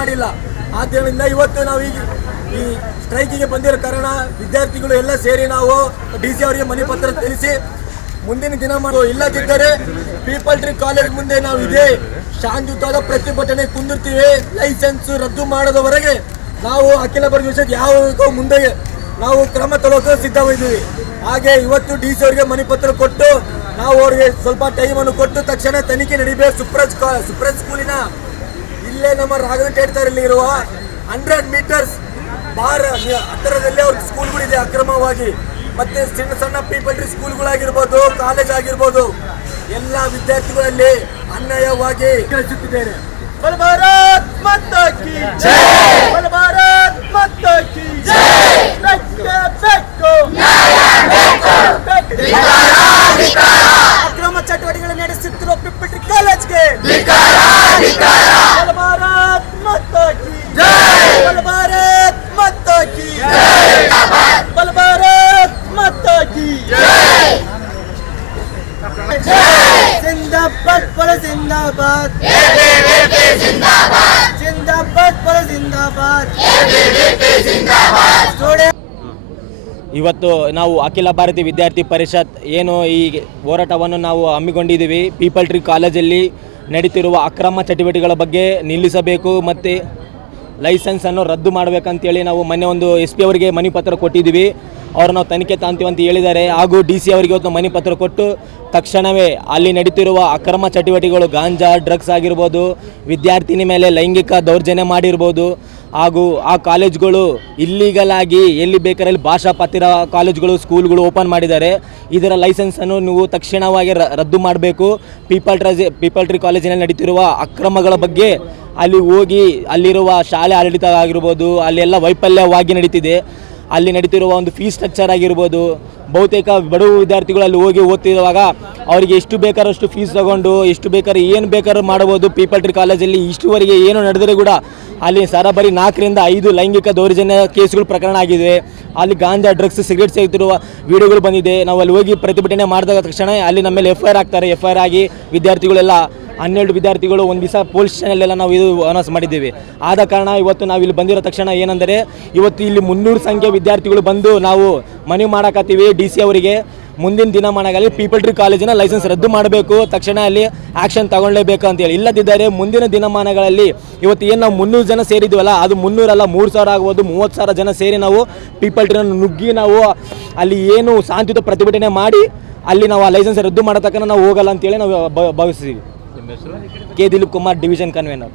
ಮಾಡಿಲ್ಲ. ಆದ್ದರಿಂದ ಇವತ್ತು ನಾವು ಈ ಸ್ಟ್ರೈಕಿಗೆ ಬಂದಿರೋ ಕಾರಣ ವಿದ್ಯಾರ್ಥಿಗಳು ಎಲ್ಲ ಸೇರಿ ನಾವು DC ಅವರಿಗೆ ಮನವಿ ಪತ್ರ ತಿಳಿಸಿ ಮುಂದಿನ ದಿನ ಇಲ್ಲದಿದ್ದರೆ ಪೀಪಲ್ ಟ್ರೀ ಕಾಲೇಜ್ ಮುಂದೆ ನಾವು ಇದೇ ಶಾಂತಿಯುತವಾದ ಪ್ರತಿಭಟನೆ ಕುಂದಿರ್ತೀವಿ. ಲೈಸೆನ್ಸ್ ರದ್ದು ಮಾಡದವರೆಗೆ ನಾವು ಅಖಿಲ ಭಾರತ ವಿಷಯಕ್ಕೆ ಯಾವ ಮುಂದೆ ನಾವು ಕ್ರಮ ತಗೊಳ್ಳೋಕೆ ಸಿದ್ಧವಾಗಿದ್ದೀವಿ. ಹಾಗೆ ಇವತ್ತು DC ಅವರಿಗೆ ಮನವಿ ಪತ್ರ ಕೊಟ್ಟು ನಾವು ಅವರಿಗೆ ಸ್ವಲ್ಪ ಟೈಮನ್ನು ಕೊಟ್ಟು ತಕ್ಷಣ ತನಿಖೆ ನಡೀಬೇಕು. ಸುಪ್ರಜ್ ಸ್ಕೂಲಿನ ಇಲ್ಲೇ ನಮ್ಮ ರಾಘವೇಂದ್ರ ಇರುವ 100 ಮೀಟರ್ಸ್ ಬಾರ್ ಹತ್ತಿರದಲ್ಲೇ ಅವ್ರ ಸ್ಕೂಲ್ಗಳಿದೆ ಅಕ್ರಮವಾಗಿ. ಮತ್ತೆ ಸಣ್ಣ ಸಣ್ಣ ಪೀಪಲ್ ಟ್ರೀ ಸ್ಕೂಲ್ಗಳಾಗಿರ್ಬೋದು, ಕಾಲೇಜ್ ಆಗಿರ್ಬೋದು, ಎಲ್ಲ ವಿದ್ಯಾರ್ಥಿಗಳಲ್ಲಿ ಅನ್ಯಾಯವಾಗಿ ಕಳಿಸುತ್ತಿದ್ದೇನೆ. ಬಲ ಭಾರತ್ ಮಾತಾ ಕಿ ಜೈ, ಬಲ ಭಾರತ್ ಮಾತಾ ಕಿ ಜೈ. ಅಕ್ರಮ ಚಟುವಟಿಕೆಗಳು ನಡೆಸುತ್ತಿರುವ ಪೀಪಲ್ ಟ್ರೀ ಕಾಲೇಜ್ಗೆ ಬಲ ಭಾರತ್ ಮಾತಾ ಕಿ ಜೈ, ಬಲ ಭಾರತ್ ಮಾತಾ ಕಿ ಜೈ, ಬಲ ಭಾರತ್ ಮಾತಾ ಕಿ ಜೈ. जिंदाबाद बोलो जिंदाबाद, एबीवीपी जिंदाबाद, जिंदाबाद बोलो जिंदाबाद, एबीवीपी जिंदाबाद. ಇವತ್ತು ನಾವು ಅಖಿಲ ಭಾರತೀಯ ವಿದ್ಯಾರ್ಥಿ ಪರಿಷತ್ ಏನು ಈ ಹೋರಾಟವನ್ನು ನಾವು ಹಮ್ಮಿಕೊಂಡಿದ್ದೀವಿ. ಪೀಪಲ್ ಟ್ರೀ ಕಾಲೇಜಲ್ಲಿ ನಡೀತಿರುವ ಅಕ್ರಮ ಚಟುವಟಿಕೆಗಳ ಬಗ್ಗೆ ನಿಲ್ಲಿಸಬೇಕು ಮತ್ತು ಲೈಸೆನ್ಸನ್ನು ರದ್ದು ಮಾಡಬೇಕಂತೇಳಿ ನಾವು ಮೊನ್ನೆ ಒಂದು SP ಅವರಿಗೆ ಮನವಿ ಪತ್ರ ಕೊಟ್ಟಿದ್ದೀವಿ. ಅವರು ನಾವು ತನಿಖೆ ತಾಂತೀವಿ ಅಂತ ಹೇಳಿದ್ದಾರೆ. ಹಾಗೂ DC ಅವರಿಗೆ ಇವತ್ತು ಮನವಿ ಪತ್ರ ಕೊಟ್ಟು ತಕ್ಷಣವೇ ಅಲ್ಲಿ ನಡೀತಿರುವ ಅಕ್ರಮ ಚಟುವಟಿಕೆಗಳು, ಗಾಂಜಾ, ಡ್ರಗ್ಸ್ ಆಗಿರ್ಬೋದು, ವಿದ್ಯಾರ್ಥಿನಿ ಮೇಲೆ ಲೈಂಗಿಕ ದೌರ್ಜನ್ಯ ಮಾಡಿರ್ಬೋದು, ಹಾಗೂ ಆ ಕಾಲೇಜ್ಗಳು ಇಲ್ಲೀಗಲ್ ಆಗಿ ಎಲ್ಲಿ ಬೇಕಾರಲ್ಲಿ ಭಾಷಾ ಪತ್ತಿರ ಕಾಲೇಜ್ಗಳು, ಸ್ಕೂಲ್ಗಳು ಓಪನ್ ಮಾಡಿದ್ದಾರೆ. ಇದರ ಲೈಸೆನ್ಸನ್ನು ನೀವು ತಕ್ಷಣವಾಗಿ ರದ್ದು ಮಾಡಬೇಕು. ಪೀಪಲ್ ಟ್ರೀ ಕಾಲೇಜಿನಲ್ಲಿ ನಡೀತಿರುವ ಅಕ್ರಮಗಳ ಬಗ್ಗೆ ಅಲ್ಲಿ ಹೋಗಿ ಅಲ್ಲಿರುವ ಶಾಲೆ ಆಡಳಿತ ಆಗಿರ್ಬೋದು, ಅಲ್ಲೆಲ್ಲ ವೈಫಲ್ಯವಾಗಿ ನಡೀತಿದೆ. ಅಲ್ಲಿ ನಡೀತಿರುವ ಒಂದು ಫೀಸ್ ಸ್ಟ್ರಕ್ಚರ್ ಆಗಿರ್ಬೋದು, ಬಹುತೇಕ ಬಡವ ವಿದ್ಯಾರ್ಥಿಗಳು ಅಲ್ಲಿ ಹೋಗಿ ಓದ್ತಿರುವಾಗ ಅವರಿಗೆ ಎಷ್ಟು ಬೇಕಾರಷ್ಟು ಫೀಸ್ ತಗೊಂಡು ಎಷ್ಟು ಬೇಕಾದ್ರೂ ಏನು ಬೇಕಾದ್ರೂ ಮಾಡ್ಬೋದು. ಪೀಪಲ್ ಟ್ರೀ ಕಾಲೇಜಲ್ಲಿ ಇಷ್ಟುವರೆಗೆ ಏನು ನಡೆದರೆ ಕೂಡ ಅಲ್ಲಿ ಸರಾಬರಿ 4 ರಿಂದ 5 ಲೈಂಗಿಕ ದೌರ್ಜನ್ಯ ಕೇಸ್ಗಳು ಪ್ರಕರಣ ಆಗಿದೆ. ಅಲ್ಲಿ ಗಾಂಜಾ, ಡ್ರಗ್ಸ್, ಸಿಗರೇಟ್ ಸೇಗ್ತಿರುವ ವಿಡಿಯೋಗಳು ಬಂದಿದೆ. ನಾವು ಅಲ್ಲಿ ಹೋಗಿ ಪ್ರತಿಭಟನೆ ಮಾಡಿದಾಗ ತಕ್ಷಣ ಅಲ್ಲಿ ನಮ್ಮ ಮೇಲೆ FIR ಆಗ್ತಾರೆ. FIR ಆಗಿ ವಿದ್ಯಾರ್ಥಿಗಳೆಲ್ಲ 12 ವಿದ್ಯಾರ್ಥಿಗಳು ಒಂದು ದಿವಸ ಪೊಲೀಸ್ ಸ್ಟೇಷನಲ್ಲೆಲ್ಲ ನಾವು ಇದು ಅನೌನ್ಸ್ ಮಾಡಿದ್ದೀವಿ. ಆದ ಕಾರಣ ಇವತ್ತು ನಾವು ಇಲ್ಲಿ ಬಂದಿರೋ ತಕ್ಷಣ ಏನಂದರೆ ಇವತ್ತು ಇಲ್ಲಿ 300 ಸಂಖ್ಯೆ ವಿದ್ಯಾರ್ಥಿಗಳು ಬಂದು ನಾವು ಮನವಿ ಮಾಡಕತ್ತೀವಿ DC ಅವರಿಗೆ. ಮುಂದಿನ ದಿನಮಾನಗಳಲ್ಲಿ ಪೀಪಲ್ ಟ್ರೀ ಕಾಲೇಜಿನ ಲೈಸೆನ್ಸ್ ರದ್ದು ಮಾಡಬೇಕು, ತಕ್ಷಣ ಅಲ್ಲಿ ಆ್ಯಕ್ಷನ್ ತಗೊಳ್ಳೇಬೇಕು ಅಂತೇಳಿ. ಇಲ್ಲದಿದ್ದರೆ ಮುಂದಿನ ದಿನಮಾನಗಳಲ್ಲಿ ಇವತ್ತು ಏನು ನಾವು 300 ಜನ ಸೇರಿದ್ವಲ್ಲ, ಅದು 300 ಅಲ್ಲ 3000 ಆಗ್ಬೋದು, 30,000 ಜನ ಸೇರಿ ನಾವು ಪೀಪಲ್ ಟ್ರೀನ ನುಗ್ಗಿ ನಾವು ಅಲ್ಲಿ ಏನು ಶಾಂತಿಯುತ ಪ್ರತಿಭಟನೆ ಮಾಡಿ ಅಲ್ಲಿ ನಾವು ಆ ಲೈಸೆನ್ಸ್ ರದ್ದು ಮಾಡೋ ತಕ್ಕ ನಾವು ಹೋಗಲ್ಲ ಅಂತೇಳಿ ನಾವು ಭಾವಿಸ್ತೀವಿ. K Dileep Kumar, division conveyor.